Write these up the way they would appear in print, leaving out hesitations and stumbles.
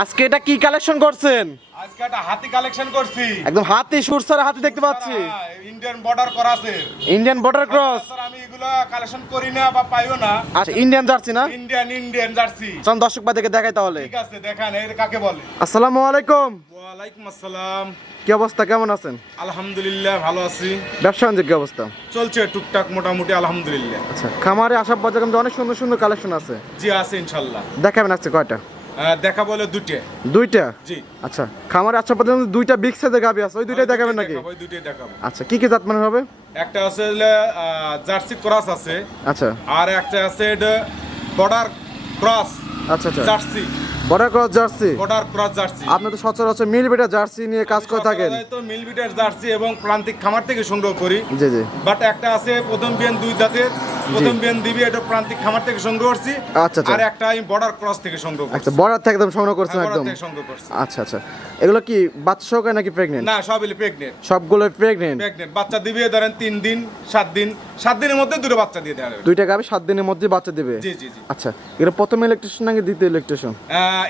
আজকে এটা কি কালেকশন করছেন? আজকে একটা হাতি কালেকশন করছি। একদম হাতি সুরসারা হাতি দেখতে পাচ্ছি। ইন্ডিয়ান বর্ডার করা আছে। Indian border cross. স্যার আমি এগুলো কালেকশন করি না বা পাইও না। আচ্ছা ইন্ডিয়ান জার্সি না? Indian jersey. চল দর্শক ভাইদেরকে দেখাই তাহলে। ঠিক আছে দেখান এর কাকে বলে। আসসালামু আলাইকুম। ওয়ালাইকুম আসসালাম। কি অবস্থা, কেমন আছেন? আলহামদুলিল্লাহ ভালো আছি। ব্যবসা বাণিজ্যের কি অবস্থা? চলছে টুকটাক মোটামুটি আলহামদুলিল্লাহ। আচ্ছা খামারে আসার পর দেখলাম যে অনেক সুন্দর সুন্দর কালেকশন আছে। জি আছে ইনশাআল্লাহ। দেখাবেন আজকে কয়টা? দেখা বলে দুটো। দুইটা? জি। আচ্ছা খামারে আসার পর দেখলাম দুইটা বিগ সাইজের গাভী আছে, ওই দুইটাই দেখাবেন নাকি? ওই দুটোই দেখাবো। আচ্ছা কি কি জাত মানের হবে? একটা আছে জার্সি ক্রস আছে। আচ্ছা আর একটা আছে বর্ডার ক্রস আচ্ছা আচ্ছা jersey. Border cross jersey. Border cross jersey. আপনি তো সচরাচর মিল বেটা জার্সি নিয়ে কাজ করে থাকেন। তো মিল বিটের জার্সি এবং প্রান্তিক খামার থেকে সংগ্রহ করি। জি জি। বাট একটা আছে প্রথম বিয়ান দুই দাঁতের, প্রথম বিয়ান দিবি এটা প্রান্তিক খামার থেকে সংগ্রহ করছি। আচ্ছা আচ্ছা। আর একটা আমি বর্ডার ক্রস থেকে সংগ্রহ করছি। আচ্ছা বর্ডার থেকে একদম সংগ্রহ করছেন হ্যাঁ, একদম। border থেকে সংগ্রহ করছি। আচ্ছা আচ্ছা এগুলো কি বাচ্চা সহকারে নাকি প্রেগনেন্ট? না সবই প্রেগনেন্ট। সবগুলো প্রেগনেন্ট। বাচ্চা দিবে ধরেন 3 দিন 7 দিন 7 দিনের মধ্যে দুটো বাচ্চা দিয়ে দেওয়া হবে। দুইটা গাভী 7 দিনের মধ্যে বাচ্চা দেবে? জি জি জি। আচ্ছা এটা প্রথম ইলেকট্রিশিয়ান নাকি দ্বিতীয় ইলেকট্রিশিয়ান?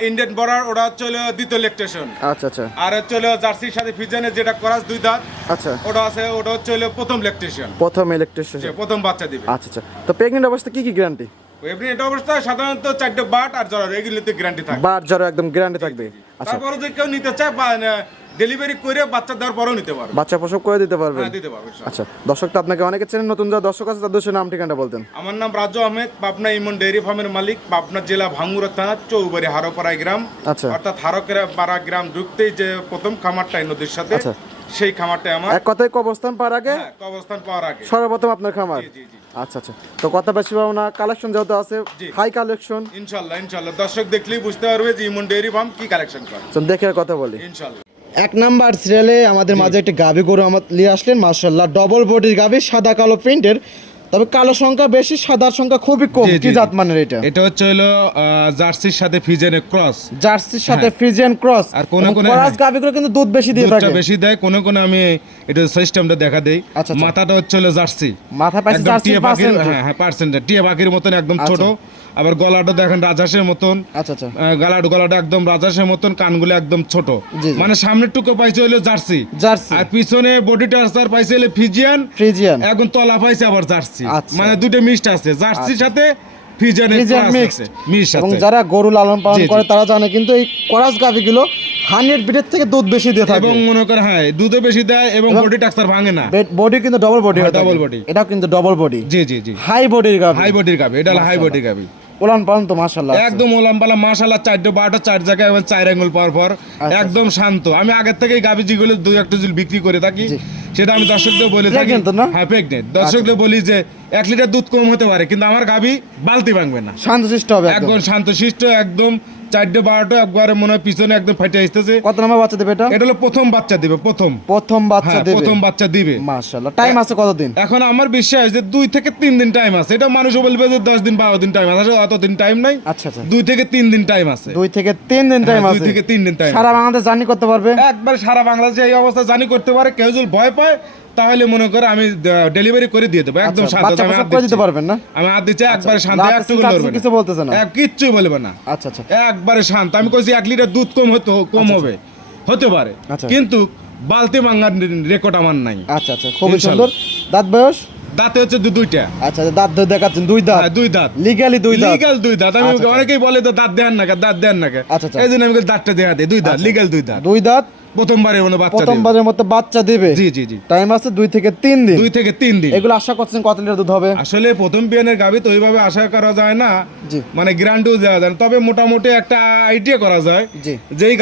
ইন্ডিয়ান বর্ডার ওটা চলে দ্বিতীয় ল্যাকটেশন। আচ্ছা আচ্ছা আর চলে জার্সির সাথে ফিজেনের যেটা ক্রস দুই দাঁত আচ্ছা ওটা আছে, ওটা চলে প্রথম ল্যাকটেশন। প্রথম ইলেকট্রিশিয়ান। যে প্রথম বাচ্চা দিবে। আচ্ছা আচ্ছা তো প্রেগনেন্ট অবস্থা কি কি গ্যারান্টি? এমনি এটা অবস্থায় সাধারণত 4টে বাট আর জ্বর এগুলোতে গ্যারান্টি থাকে। বার জ্বর একদম গ্যারান্টি থাকবে? আচ্ছা তারপরে যে কেউ নিতে চায় বা ডেলিভারি করে বাচ্চা দেওয়ার পরেও নিতে পারবে। বাচ্চা প্রসব করে দিতে পারবেন? হ্যাঁ দিতে পারবে। আচ্ছা দর্শক তো আপনাকে অনেকে চেনেন, নতুন যারা দর্শক আছে তাদের নাম ঠিকানা বলতেন। আমার নাম রাজু আহমেদ, পাবনা ইমন ডেইরি ফার্মের মালিক, পাবনা জেলা ভাঙ্গুরা থানা চৌবাড়ি হারোপাড়া গ্রাম। আচ্ছা অর্থাৎ হারোপাড়া গ্রাম ঢুকতেই যে প্রথম খামারটাই নদীর সাথে, আচ্ছা। সেই খামারটাই আমার। এক কথায় কবস্থান পাওয়ার আগে? হ্যাঁ, অবস্থান পাওয়ার আগে সর্বপ্রথম আপনার খামার? জি জি জি। আচ্ছা আচ্ছা তো কথা বেশি পাবো না, কালেকশন যেহেতু আছে জি। High collection. ইনশাল্লাহ দর্শক দেখলেই বুঝতে পারবে যে ইমন ডেইরি ফার্ম কি কালেকশন করে। চল দেখে কথা বলি। ইনশাল্লাহ। এক নাম্বার সিরিয়ালে আমাদের মাঝে একটা গাভী গরু আমার নিয়ে আসলেন, মাশাআল্লাহ ডবল বডির গাভী, সাদা কালো প্রিন্টের, তবে কালো সংখ্যা বেশি সাদার সংখ্যা খুবই কম। জি, কি জি, জাত জি। মানের এটা? এটা হচ্ছে হলো জার্সির সাথে ফিজেনের ক্রস। জার্সির সাথে ফ্রিজিয়ান ক্রস। আর কোন কোন ক্রস গাভীগুলো কিন্তু দুধ বেশি দিয়ে দুধটা থাকে। বেশি দেয়, কোন কোন আমি এটা সিস্টেমটা দেখা দেই। আচ্ছা, আচ্ছা। মাথাটা হচ্ছে হলো জার্সি, মাথা পাইছে একদম জার্সির টিয়া পাখির, পার্সেন্ট। হ্যাঁ হ্যাঁ পার্সেন্ট টিয়া পাখির মতন একদম আচ্ছা। ছোট। আবার গলাটা দেখেন রাজহাঁসের মতন। আচ্ছা আচ্ছা গলাটা একদম রাজহাঁসের মতন, কানগুলো একদম ছোট। জি, জি। মানে সামনের টুকু পাইছে হলো জার্সি, জার্সি আর পিছনে বডিটা আর পাইছে হলো ফিজিয়ান। ফ্রিজিয়ান এখন তলা পাইছে আবার জার্সি। আচ্ছা। মানে দুটো মিক্সড আছে, জার্সির সাথে ফিজিয়ানের ফ্রিজিয়ান ক্রস মিক্সড। আছে, মিক্স এবং আছে। যারা গরু লালন পালন জি, জি। করে তারা জানে কিন্তু এই ক্রস গাভীগুলো 100 বিটের থেকে দুধ বেশি দিয়ে থাকে। এবং মনে করে হ্যাঁ দুধও বেশি দেয় এবং বডি টাক্সার ভাঙে না। বডি কিন্তু ডবল বডি হয়। double body। এটাও কিন্তু ডবল বডি। জি জি জি। হাই বডির গাভী। হাই বডির গাবি, এটা হলো হাই বডির গাবি। উলান পালন তো মাশাআল্লাহ একদম ওলামপালা মাশাআল্লাহ, 4 চার জায়গায় এবং 4 আঙ্গুল পর একদম শান্ত। আমি আগের থেকেই গাবি যেগুলো দুই একটা জিল বিক্রি করে থাকি, জি। সেটা আমি দর্শকদের বলে থাকি। Pregnant তো না? হ্যাঁ প্রেগনেন্ট। দর্শকদের বলি যে 1 লিটার দুধ কম হতে পারে কিন্তু আমার গাবি বালতি ভাঙবে না, শান্তশিষ্ট হবে একদম। একদম শান্তশিষ্ট, একদম 4-12 একবারে মনে হয় পিছনে একদম ফাইটে আসতেছে। কত নাম্বার বাচ্চা দেবে এটা? এটা হলো প্রথম বাচ্চা দিবে, প্রথম বাচ্চা হ্যাঁ, দেবে। প্রথম বাচ্চা দিবে। মাশাআল্লাহ টাইম আছে কতদিন? এখন আমার বিশ্বাস যে 2 থেকে 3 দিন টাইম আছে। এটা মানুষ বলবে যে 10 দিন 12 দিন টাইম আছে, অত দিন টাইম নাই। আচ্ছা আচ্ছা 2 থেকে 3 দিন টাইম আছে। 2 থেকে 3 দিন টাইম হ্যাঁ, আছে। 2 থেকে 3 দিন টাইম। সারা বাংলাদেশ জার্নি করতে পারবে? একবার সারা বাংলাদেশে এই অবস্থা জানি করতে পারে। কেউ যদি ভয় পায় তাহলে মনে করে আমি ডেলিভারি করে দিয়ে দেবো, একদম আচ্ছা, শান্ত। বাচ্চা আমি প্রসব হাত করে দিতে দিচ্ছি। পারবেন না? আমি হাত দিচ্ছি একবারে শান্ত, রাত একটু রাত কিছু বলতেছে না? কিচ্ছুই বলবে না। আচ্ছা আচ্ছা একবারে শান্ত। আমি কইছি 1 লিটার দুধ কম হবে, হতে পারে, আচ্ছা। কিন্তু বালতি ভাঙার রেকর্ড আমার নাই। আচ্ছা আচ্ছা খুবই ইনশাআল্লাহ। সুন্দর। দাঁত বয়স? দাঁতে হচ্ছে দুইটা। আচ্ছা দাঁত ধরে দেখাচ্ছেন, 2 দাঁত? হ্যাঁ, 2 দাঁত। লিগ্যালি 2 দাঁত? লিগ্যাল 2 দাঁত। আমি আচ্ছা, আচ্ছা। অনেকেই বলে তো দাঁত দেন না, দাঁত দেন না। আচ্ছা, আচ্ছা। এই জন্য আমি বলি দাঁতটা দেখা দেয়। 2 দাঁত, লিগ্যাল 2 দাঁত। 2 দাঁত প্রথমবারে মনে বাচ্চা দেবে। প্রথমবারের মতো বাচ্চা দেবে? জি জি জি। টাইম আছে 2 থেকে 3 দিন। 2 থেকে 3 দিন। এগুলো আশা করছেন কত লিটার দুধ হবে? আসলে প্রথম বিয়ানের গাভী তো ওইভাবে আশা করা যায় না, জি। মানে গ্যারান্টিও দেওয়া যায় না। তবে মোটামুটি একটা আইডিয়া করা যায়। জি। যেই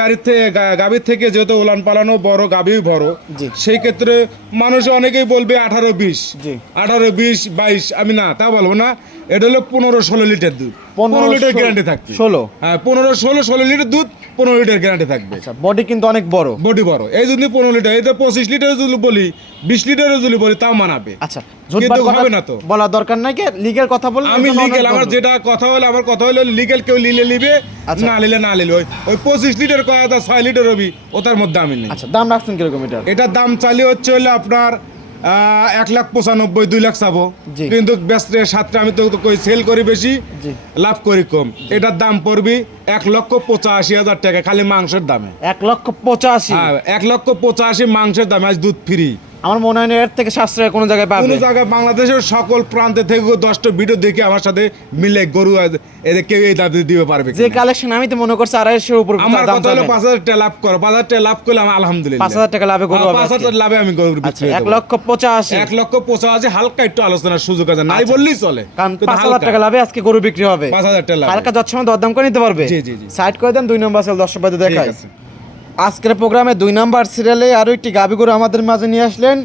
গাভীর থেকে যেহেতু উলান পালানো বড়, গাভী বড়, জি। সেই ক্ষেত্রে মানুষ অনেকেই বলবে 18-20, জি। 18-20-22, আমি না তা বলবো না। এটা হলো 15-16 লিটার দুধ। 15 লিটার গ্যারান্টি থাকবে। 16? হ্যাঁ 15-16 লিটার দুধ, 15 লিটার গ্যারান্টি থাকবে। আচ্ছা বডি কিন্তু অনেক বড়। বডি বড়। এই যদি 15 লিটার, এই তো 25 লিটার যদি বলি, 20 লিটারও যদি বলি তাও মানাবে। আচ্ছা কিন্তু হবে না তো। বলা দরকার নাই, কি লিগ্যাল কথা বললে আমি লিগেল, আমার যেটা কথা হলো লিগেল। কেউ নিবে, আচ্ছা। না নিলে ওই 25 লিটার কয় 6 লিটার হবি ওটার মধ্যে আমি নেই। আচ্ছা দাম রাখছেন কিরকম এটার? এটার দাম চালিয়ে হচ্ছে হলো আপনার 1,95,000 2 লাখ চাবো, জি। কিন্তু ব্যস্ত সাতটা আমি তো কই সেল করি বেশি, জি। লাভ করি কম। এটার দাম পড়বি 1,85,000 টাকা খালি মাংসের দামে। 1,85,000। হ্যাঁ, 1,85,000 মাংসের দামে, আজ দুধ ফ্রি। আমার মনে হয় না এর থেকে সাশ্রয় কোনো জায়গায় পাবে। কোনো জায়গায় বাংলাদেশের সকল প্রান্তে থেকে 10টা ভিডিও দেখে আমার সাথে মিলে গরু এদের কেউ এই দাম দিতে পারবে যে কিনা। কালেকশন আমি তো মনে করছি 250 উপর আমার দাম কথা হলো যাবে। 5,000 টাকা লাভ করো, 5,000 টাকা লাভ করলে আমি আলহামদুলিল্লাহ। 5,000 টাকা লাভে গরু হবে 5,000 টাকা লাভে আমি গরু আচ্ছা, বিক্রি করব। 1,85,000। 1,85,000 হালকা একটু আলোচনার সুযোগ আছে, নাই আচ্ছা। বললেই চলে। কারণ কিন্তু 5,000 হালকা। টাকা লাভে আজকে গরু বিক্রি হবে। 5,000 টাকা লাভ। হালকা যাচ্ছে সময় দরদাম করে নিতে পারবে। জি, জি, জি। সাইড করে দেন 2 নম্বর সেল দর্শক ভাইদের ঠিক দেখাই। আছে। আজকের প্রোগ্রামে 2 নাম্বার সিরিয়ালে আরো একটি গাভী গরু আমাদের মাঝে নিয়ে আসলেন।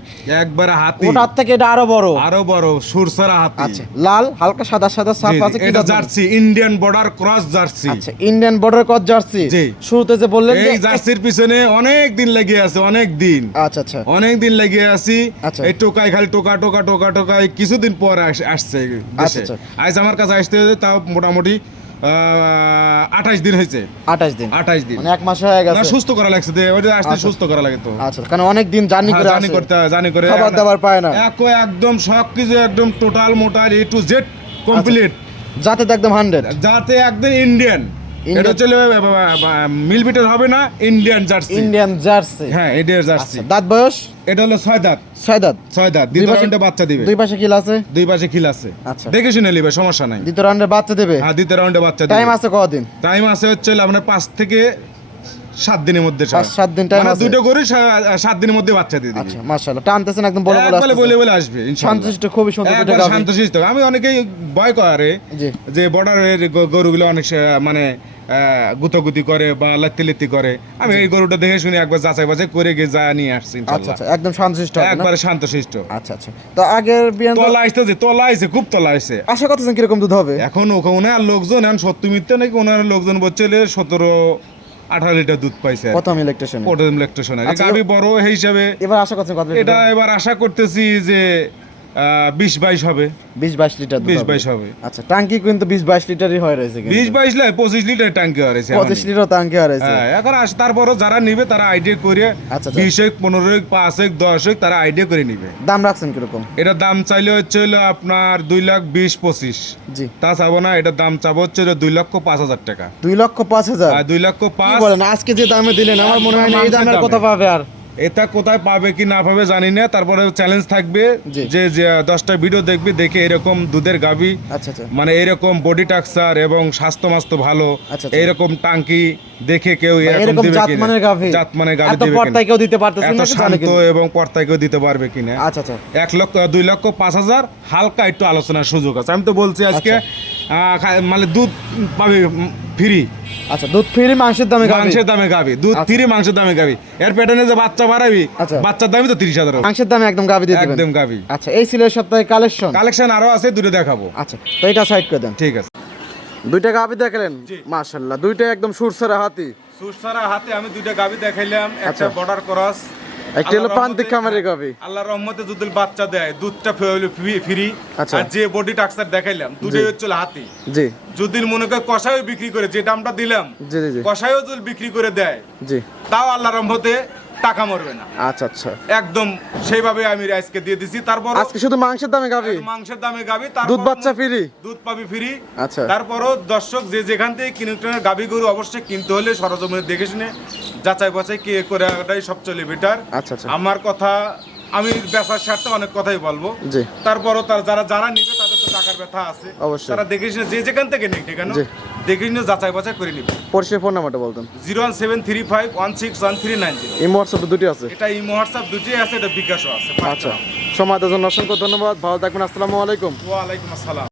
একবারে হাতি, ওটার থেকে এটা আরো বড়। আরো বড় সুরসারা হাতি। আচ্ছা, লাল হালকা সাদা সাদা ছাপ জি, জি, আছে কি এটা জাত? Jersey, Indian border cross jersey. আচ্ছা, ইন্ডিয়ান বর্ডার ক্রস জার্সি। জি। শুরুতে যে বললেন যে এই জার্সির পিছনে অনেক দিন লেগে আছে, অনেক দিন, আচ্ছা আচ্ছা অনেক দিন লেগে আছি। আচ্ছা। এই টোকাই খালি টোকা টোকা টোকা টোকা এই কিছুদিন পর আসছে দেশে। আচ্ছা। আজ আমার কাছে আসতে হয়েছে তাও মোটামুটি 28 দিন হয়েছে। 28 দিন 28 দিন মানে 1 মাস হয়ে না, গেছে। সুস্থ করা লাগছে, ওইটা আসতে আচ্ছা। সুস্থ করা লাগে তো। আচ্ছা, কারণ অনেক দিন জার্নি হ্যাঁ, করে জানি আসে। করতে হয়, জানি করে খাবার দাবার পায় না। একদম সবকিছু একদম total মোটাল A to Z complete, যাতে তো একদম 100। যাতে একদম ইন্ডিয়ান। Indian- এটা হচ্ছে মিল বিটের হবে না, ইন্ডিয়ান জার্সি। Indian jersey. হ্যাঁ, ইন্ডিয়ান জার্সি। আচ্ছা, দাঁত বয়স এটা হলো 6 দাঁত। 6 দাঁত। 6 দাঁত, দুই দ্বিতীয় পাশে- রাউন্ডে বাচ্চা দিবে। দুই পাশে কিল আছে। দুই পাশে খিল আছে। আচ্ছা। দেখে শুনে নিবে, সমস্যা নাই। দ্বিতীয় রাউন্ডে বাচ্চা দেবে। হ্যাঁ, দ্বিতীয় রাউন্ডে বাচ্চা দিবে। টাইম আছে কতদিন? টাইম আছে হচ্ছে আপনার 5 থেকে 7 দিনের মধ্যে। 5-7 দিন টাইম মানে আছে। দুটো করে 7 দিনের মধ্যে বাচ্চা দিয়ে দিবে। আচ্ছা, মাশাআল্লাহ টানতেছেন একদম বড় বড় একবারে আসতেছে। বলে বলে আসবে ইনশাআল্লাহ। শান্তশিষ্ট, খুবই সুন্দর দুটো একবারে গাভী। শান্তশিষ্ট। আমি অনেকেই ভয় করে জি। যে বর্ডারের গরুগুলো অনেক মানে গুতাগুতি করে বা লাত্তি করে। আমি এই গরুটা দেখে শুনে একবার যাচাই বাছাই করে গিয়ে যা নিয়ে আসছি আচ্ছা ইনশাআল্লাহ। আচ্ছা, একদম শান্তশিষ্ট হবে না? একবারে শান্তশিষ্ট। আচ্ছা আচ্ছা। তো আগের বিয়ান তলা আসতেছে, তলা আইছে, খুব তলা আইছে। আশা করতেছেন কিরকম দুধ হবে? এখন ওখানে আর লোকজন এখন সত্যি মিথ্যা নাকি ওনার লোকজন বলছে 17-18 লিটার দুধ পাইছে। প্রথম ইলেকট্রিশিয়ান। প্রথম ইলেকট্রিশিয়ান আচ্ছা, গাবি বড় এই হিসাবে এবার আশা করছেন কত? এটা এবার আশা করতেছি যে 20-22 হবে। 20-22 লিটার দুধ 20-22 হবে। আচ্ছা, টাঙ্কি কিন্তু 20-22 লিটারই হয় রয়েছে কিন্তু। 20-22 লাই 25 লিটার ট্যাঙ্কি হয়েছে। 25 লিটার টাঙ্কি হয় রয়েছে। হ্যাঁ, এখন তারপরও যারা নিবে তারা আইডিয়া করে আচ্ছা, 20 হোক 15 হোক 5 হোক 10 হোক তারা আইডিয়া করে নিবে। দাম রাখছেন কিরকম? এটার দাম চাইলে হচ্ছে হলো আপনার 2,20,25। জি। তা চাবো না, এটার দাম চাবো হচ্ছে 2,05,000 টাকা। 2,05,000। আর 2,05,000 কি বলেন, আজকে যে দামে দিলেন আমার মনে হয় না এই দামের দামে। কথা পাবে আর। এটা কোথায় পাবে কি না পাবে জানি না। তারপরে চ্যালেঞ্জ থাকবে জি। যে 10টা ভিডিও দেখবে, দেখে এরকম দুধের গাভী, আচ্ছা আচ্ছা মানে এরকম বডি টাক্সার এবং স্বাস্থ্য মাস্ত ভালো, আচ্ছা, আচ্ছা। এইরকম টাঙ্কি দেখে কেউ মানে এরকম এরকম দিবে কিনা, জাতমানের গাভী। জাতমানের গাভী এত দিবে পর্দায় কিনা, কেউ দিতে পারতেছেন এত না, জানে শান্ত কিন্তু। এবং পর্দায় কেউ দিতে পারবে কিনা। আচ্ছা আচ্ছা 2,05,000 হালকা একটু আলোচনার সুযোগ আছে। আমি তো বলছি আজকে মানে দুধ পাবে ফ্রি। আচ্ছা, দুধ ফ্রি মাংসের দামে গাভী। মাংসের দামে গাবি, দুধ আচ্ছা। ফ্রি মাংসের দামে গাবি। এর প্যাটার্নে যে বাচ্চা বাড়াবি, আচ্ছা। বাচ্চার দামই তো 30,000 হবে। মাংসের দামে একদম গাভী দিয়ে দিবেন। একদম গাবি। আচ্ছা, এই ছিল এই সপ্তাহে কালেকশন। কালেকশন আরো আছে, দুটো দেখাবো। আচ্ছা, তো এটা সাইড করে দেন। ঠিক আছে। দুইটা গাভী দেখলেন, জি। মাশাআল্লাহ দুইটা একদম সুরসরা হাতি। সুরসারা হাতে আমি দুইটা গাবি দেখাইলাম, আচ্ছা। একটা বর্ডার ক্রস, একটি হলো প্রান্তিক খামারের গাভী। আল্লাহর রহমতে যদি বাচ্চা দেয় দুধটা ফ্রি। আচ্ছা। আর যে বডি টাক্সার দেখাইলাম দুটোই হচ্ছে হাতি। জি যদি মনে করে কষাইও বিক্রি করে, যে দামটা দিলাম জি জি জি কষাইও যদি বিক্রি করে দেয় জি। তাও আল্লাহর রহমতে টাকা মরবে না। আচ্ছা আচ্ছা, একদম সেইভাবে আমি আজকে দিয়ে দিছি। তারপর আজকে শুধু মাংসের দামে গাভী, মাংসের দামে গাবি, দুধ বাচ্চা ফ্রি। দুধ পাবি ফ্রি। আচ্ছা। তারপরও দর্শক যে যেখান থেকে কিনে গাবি গরু অবশ্যই কিনতে হলে সরজমিনে দেখে শুনে যাচাই বাছাই কে করে ওটাই সবচেয়ে বেটার। আচ্ছা আচ্ছা আমার কথা, আমি বেচার স্বার্থে অনেক কথাই বলবো। জি। তারপরও যারা নিবে তাদের তো টাকার ব্যথা আছে, অবশ্যই। তারা দেখে শুনে যে যেখান থেকে নেই কেন জি। দেখে শুনে যাচাই বাছাই করে নিবে। পরিষেবা ফোন নাম্বারটা বলতেন। 01735161390। এই হোয়াটসঅ্যাপ দুটি আছে। এটা ইমো হোয়াটসঅ্যাপ দুটোই আছে, এটা বিকাশও আছে। আচ্ছা, সময় দেওয়ার জন্য অসংখ্য ধন্যবাদ। ভালো থাকবেন, আসসালামু আলাইকুম। ওয়ালাইকুম আসসালাম।